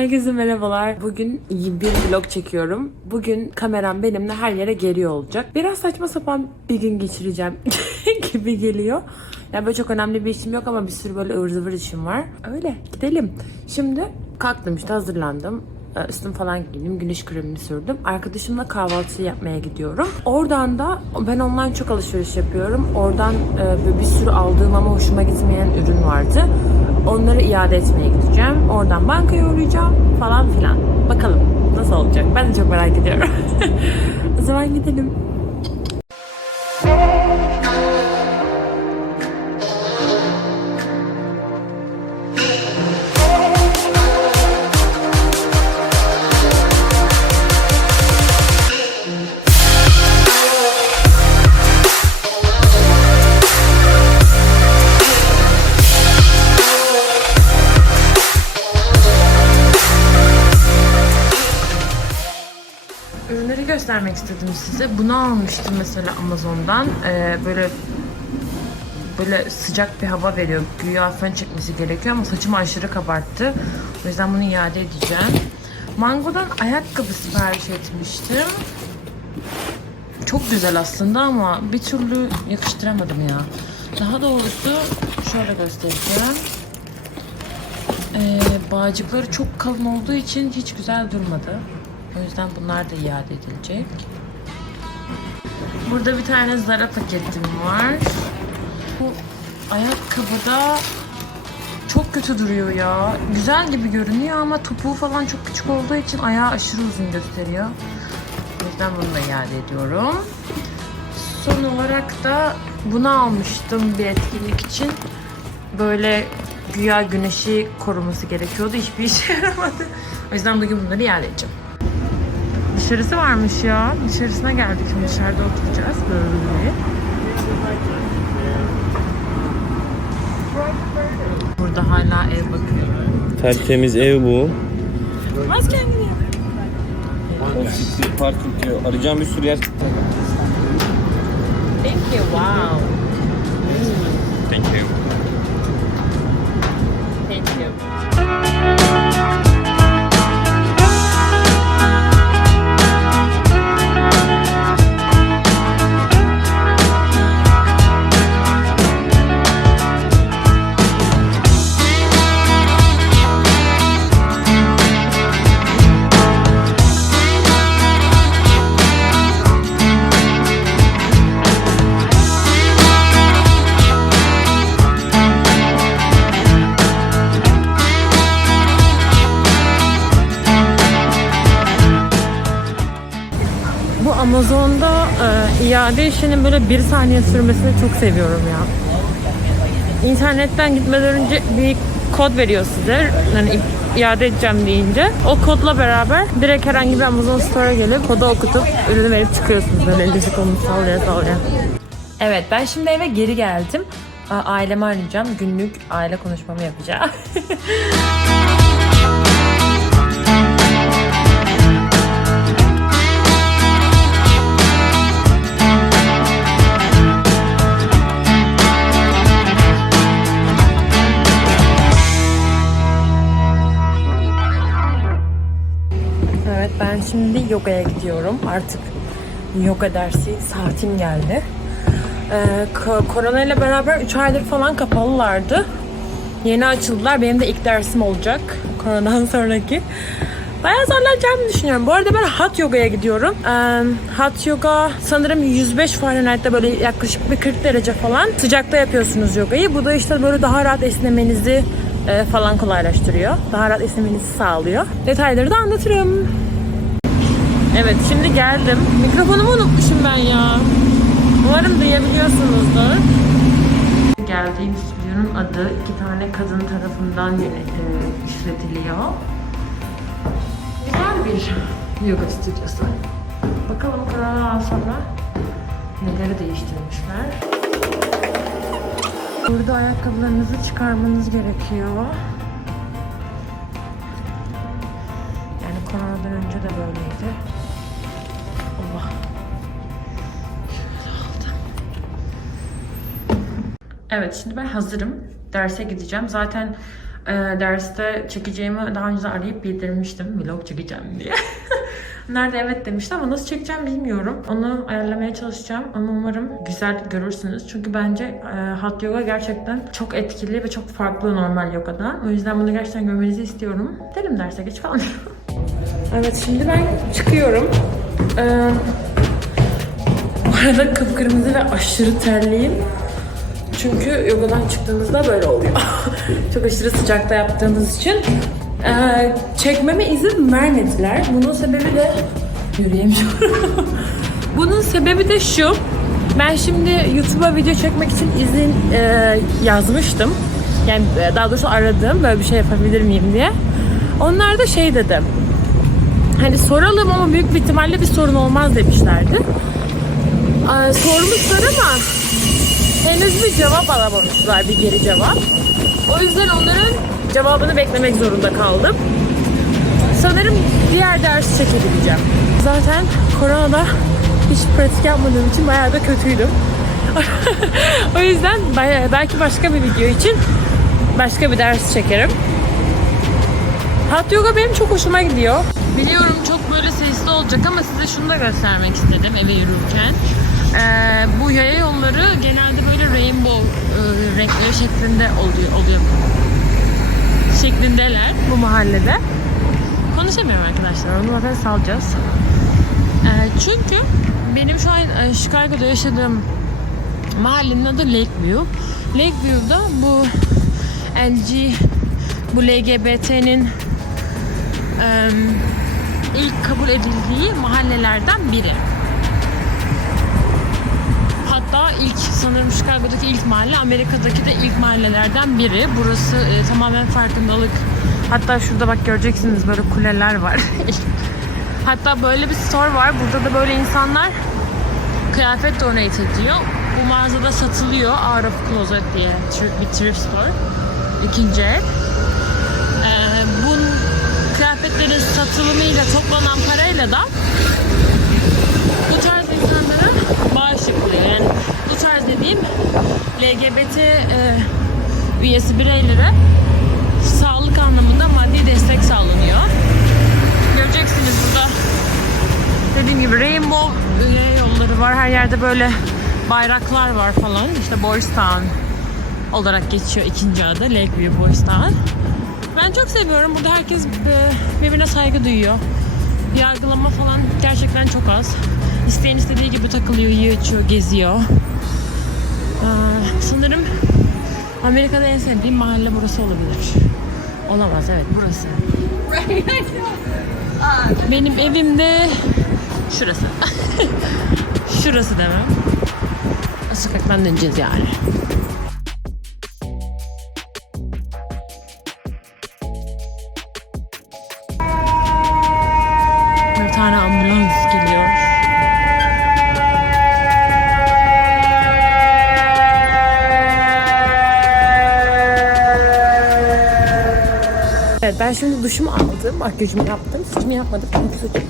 Herkese merhabalar. Bugün bir vlog çekiyorum. Bugün kameram benimle her yere geliyor olacak. Biraz saçma sapan bir gün geçireceğim gibi geliyor. Yani böyle çok önemli bir işim yok ama bir sürü böyle ıvır zıvır işim var. Öyle gidelim. Şimdi kalktım işte hazırlandım. Ee, Üstüm falan giydim. Güneş kremini sürdüm. Arkadaşımla kahvaltı yapmaya gidiyorum. Oradan da ben online çok alışveriş yapıyorum. Oradan e, bir sürü aldığım ama hoşuma gitmeyen ürün vardı. Onları iade etmeye gideceğim. Oradan bankaya uğrayacağım falan filan. Bakalım nasıl olacak? Ben de çok merak ediyorum. o zaman gidelim. Ürünleri göstermek istedim size. Bunu almıştım mesela Amazon'dan. Ee, böyle böyle sıcak bir hava veriyor. Güya fön çekmesi gerekiyor ama saçımı aşırı kabarttı. O yüzden bunu iade edeceğim. Mango'dan ayakkabı sipariş etmiştim. Çok güzel aslında ama bir türlü yakıştıramadım ya. Daha doğrusu şöyle göstereceğim. Ee, bağcıkları çok kalın olduğu için hiç güzel durmadı. O yüzden bunlar da iade edilecek. Burada bir tane Zara paketim var. Bu ayakkabıda çok kötü duruyor ya. Güzel gibi görünüyor ama topuğu falan çok küçük olduğu için ayağı aşırı uzun gösteriyor. O yüzden bunu da iade ediyorum. Son olarak da bunu almıştım bir etkinlik için. Böyle güya güneşi koruması gerekiyordu. Hiçbir işe yaramadı. O yüzden bugün bunları iade edeceğim. Dışarısı varmış ya. Dışarısına geldik. Şimdi dışarıda oturacağız böyle. Burada hala ev bakıyorum. Tertemiz ev bu. Gidiyor. City Park Türkiye. Arayacağım bir sürü yer. Thank you. Wow. İade işinin böyle bir saniye sürmesini çok seviyorum ya. İnternetten gitmeden önce bir kod veriyor size. Yani iade edeceğim deyince. O kodla beraber direkt herhangi bir Amazon Store'a gelip kodu okutup ürünü verip çıkıyorsunuz. Böyle elinizi kolunuzu sallaya sallaya. Evet ben şimdi eve geri geldim. Ailemi arayacağım. Günlük aile konuşmamı yapacağım. şimdi yogaya gidiyorum. Artık yoga dersi saatim geldi. Ee, ko- korona ile beraber 3 aydır falan kapalılardı. Yeni açıldılar. Benim de ilk dersim olacak. Koronadan sonraki. Bayağı zorlanacağımı düşünüyorum. Bu arada ben hot yogaya gidiyorum. Ee, hot yoga sanırım 105 Fahrenheit'te böyle yaklaşık bir 40 derece falan sıcakta yapıyorsunuz yogayı. Bu da işte böyle daha rahat esnemenizi e, falan kolaylaştırıyor. Daha rahat esnemenizi sağlıyor. Detayları da anlatırım. Evet şimdi geldim. Mikrofonumu unutmuşum ben ya. Umarım duyabiliyorsunuzdur. Geldiğim stüdyonun adı iki tane kadın tarafından e, işletiliyor. Güzel bir yoga stüdyosu. Bakalım koronadan sonra neleri değiştirmişler. Burada ayakkabılarınızı çıkarmanız gerekiyor. Evet şimdi ben hazırım. Derse gideceğim. Zaten Ee, derste çekeceğimi daha önce arayıp bildirmiştim. Vlog çekeceğim diye. Nerede evet demişti ama nasıl çekeceğim bilmiyorum. Onu ayarlamaya çalışacağım ama umarım güzel görürsünüz. Çünkü bence e, hot yoga gerçekten çok etkili ve çok farklı normal yogadan. O yüzden bunu gerçekten görmenizi istiyorum. Gidelim derse geç kalmıyorum. Evet şimdi ben çıkıyorum. Ee, bu arada kıpkırmızı ve aşırı terliyim. Çünkü yogadan çıktığımızda böyle oluyor. Çok aşırı sıcakta yaptığımız için. Ee, çekmeme izin vermediler. Bunun sebebi de... Yürüyemiyorum. Bunun sebebi de şu. Ben şimdi YouTube'a video çekmek için izin e, yazmıştım. Yani e, daha doğrusu aradım böyle bir şey yapabilir miyim diye. Onlar da şey dedi. Hani soralım ama büyük bir ihtimalle bir sorun olmaz demişlerdi. Ee, sormuşlar ama henüz bir cevap alamamışlar, bir geri cevap. O yüzden onların cevabını beklemek zorunda kaldım. Sanırım diğer dersi çekebileceğim. Zaten koronada hiç pratik yapmadığım için bayağı da kötüydüm. o yüzden belki başka bir video için başka bir ders çekerim. Hot yoga benim çok hoşuma gidiyor. Biliyorum çok böyle sesli olacak ama size şunu da göstermek istedim eve yürürken. Ee, bu yaya yolları genelde böyle rainbow e, renkleri şeklinde oluyor, oluyor. Şeklindeler bu mahallede. Konuşamıyorum arkadaşlar. Onu zaten salacağız. Ee, çünkü benim şu an e, Chicago'da yaşadığım mahallenin adı Lakeview. Lakeview'da bu LG bu LGBT'nin em, ilk kabul edildiği mahallelerden biri. Hatta ilk sanırım Chicago'daki ilk mahalle Amerika'daki de ilk mahallelerden biri. Burası e, tamamen farkındalık. Hatta şurada bak göreceksiniz böyle kuleler var. Hatta böyle bir store var. Burada da böyle insanlar kıyafet donate ediyor. Bu mağazada satılıyor. Out of Closet diye bir thrift store. İkinci el. Ee, bu kıyafetlerin satılımıyla toplanan parayla da tarz dediğim LGBT e, üyesi bireylere sağlık anlamında maddi destek sağlanıyor. Göreceksiniz burada dediğim gibi rainbow üye yolları var. Her yerde böyle bayraklar var falan. İşte Boys Town olarak geçiyor ikinci adı. Lakeview Boys Town. Ben çok seviyorum. Burada herkes e, birbirine saygı duyuyor. Yargılama falan gerçekten çok az. İsteyen istediği gibi takılıyor, yiyor, içiyor, geziyor. Ee, sanırım Amerika'da en sevdiğim mahalle burası olabilir. Olamaz evet burası. Benim evim de şurası. şurası demem. Sokaktan döneceğiz yani. Ben şimdi duşumu aldım, makyajımı yaptım, saçımı yapmadım. Çünkü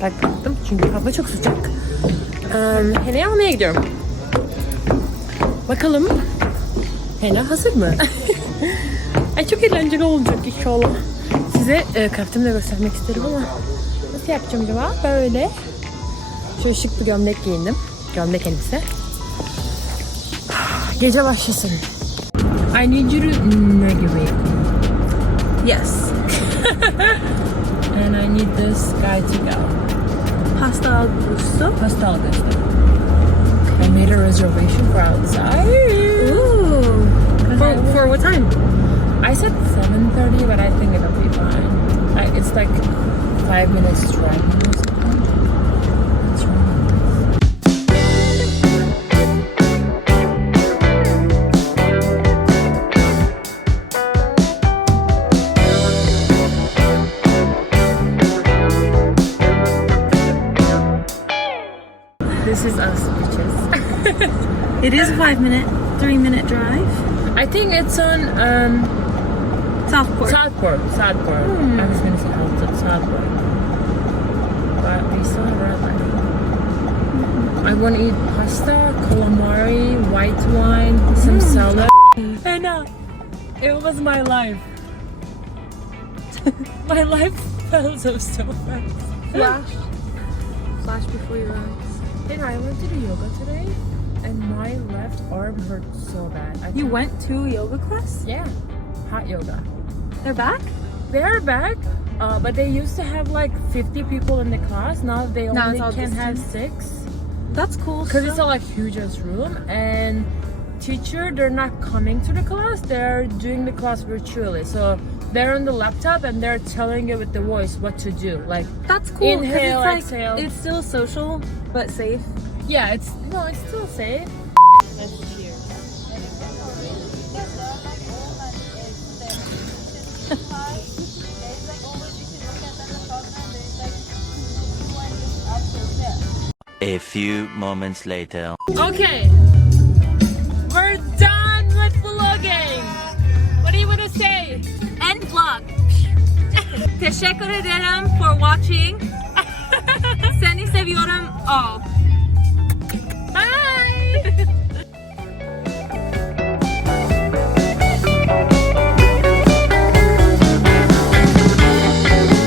saçım çünkü hava çok sıcak. Ee, Hena'yı almaya gidiyorum. Bakalım Hena hazır mı? Ay çok eğlenceli olacak inşallah. Size e, kraftımı da göstermek isterim ama nasıl yapacağım acaba? Böyle. Şöyle şık bir gömlek giyindim. Gömlek elbise. Gece başlasın. I need you to me. Yes. And I need this guy to go. Hasta gusto. Hasta Augusta. I made a reservation for outside. Ooh. For, for what time? I said 7.30, but I think it'll be fine. Like, it's like five minutes driving or something. What's wrong? This is us, bitches. It is a five minute, three minute drive. I think it's on um, Southport. Southport. Southport. I was gonna say Southport. Southport. But we still have red line. I want to eat pasta, calamari, white wine, some salad. And uh, it was my life. My life felt so so fast. Flash. Flash before your eyes. And I went to the yoga today, and my left arm hurt so bad. I You went to yoga class? Yeah, hot yoga. They're back? They're back, uh, but they used to have like 50 people in the class. Now they Now only it's all can have distance. six That's cool. because it's a like hugest room. And teacher, they're not coming to the class. They're doing the class virtually. So they're on the laptop and they're telling you with the voice what to do. Like, That's cool. Inhale, it's like, exhale. It's still social, but safe. yeah, it's no, it's still safe. A few moments later. Okay, Teşekkür for watching. Seni seviyorum all.